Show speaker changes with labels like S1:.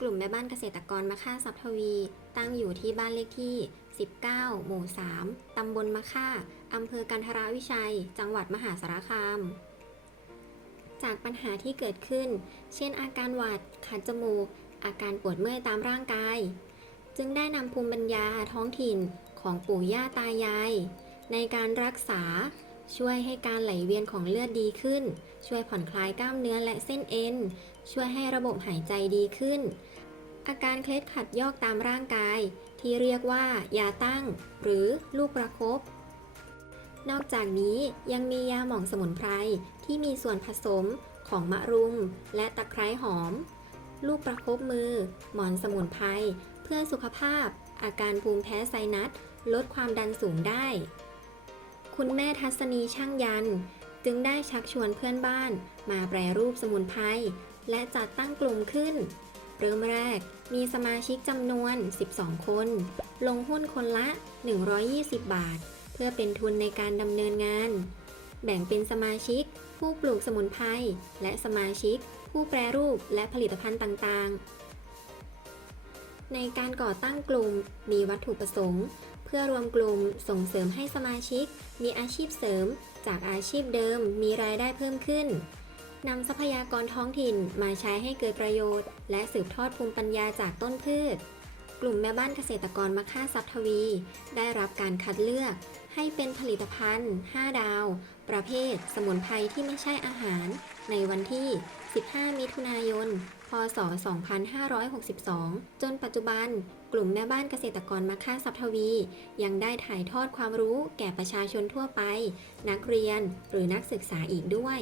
S1: กลุ่มแม่บ้านเกษตรกรมะค่าซับทวี ตั้งอยู่ที่บ้านเลขที่ 19 หมู่ 3 ตำบลมะค่า อำเภอกันทราวิชัย จังหวัดมหาสารคาม จากปัญหาที่เกิดขึ้น เช่นอาการหวัด คัดจมูก อาการปวดเมื่อยตามร่างกาย จึงได้นำภูมิปัญญาท้องถิ่นของปู่ย่าตายาย ในการรักษาช่วยให้การไหลเวียนของเลือดดีขึ้น ช่วยผ่อนคลายกล้ามเนื้อและเส้นเอ็น ช่วยให้ระบบหายใจดีขึ้น อาการเคล็ดขัดยอกตามร่างกาย ที่เรียกว่ายาตั้ง หรือลูกประคบนอกจากนี้ยังมียาหม่องสมุนไพรที่มีส่วนผสมของมะรุม และตะไคร้หอม ลูกประคบมือ หมอนสมุนไพรเพื่อสุขภาพ อาการภูมิแพ้ไซนัส ลดความดันสูงได้ คุณแม่ทัศนีช่างยัน จึงได้ชักชวนเพื่อนบ้าน มาแปรรูปสมุนไพรและจัดตั้งกลุ่มขึ้น เริ่มแรก มีสมาชิกจำนวน 12 คน ลงหุ้นคนละ 120 บาท เพื่อเป็นทุนในการดำเนินงาน แบ่งเป็นสมาชิก ผู้ปลูกสมุนไพรและสมาชิก ผู้แปรรูปและผลิตภัณฑ์ต่างๆ ในการก่อตั้งกลุ่มมีวัตถุประสงค์ เพื่อรวมกลุ่มส่งเสริมให้สมาชิก มีอาชีพเสริม จากอาชีพเดิมมีรายได้เพิ่มขึ้น นำทรัพยากรท้องถิ่นมาใช้ให้เกิดประโยชน์ และสืบทอดภูมิปัญญาจากต้นพืช กลุ่มแม่บ้านเกษตรกรมะค่าซับทวี ได้รับการคัดเลือก ให้เป็นผลิตภัณฑ์ 5 ดาว ประเภท สมุนไพรที่ไม่ใช่อาหาร ในวันที่ 15 มิถุนายน พศ 2562 จนปัจจุบัน กลุ่มแม่บ้านเกษตรกรมะค่าซับทวี ยังได้ถ่ายทอดความรู้แก่ประชาชนทั่วไป นักเรียนหรือนักศึกษาอีกด้วย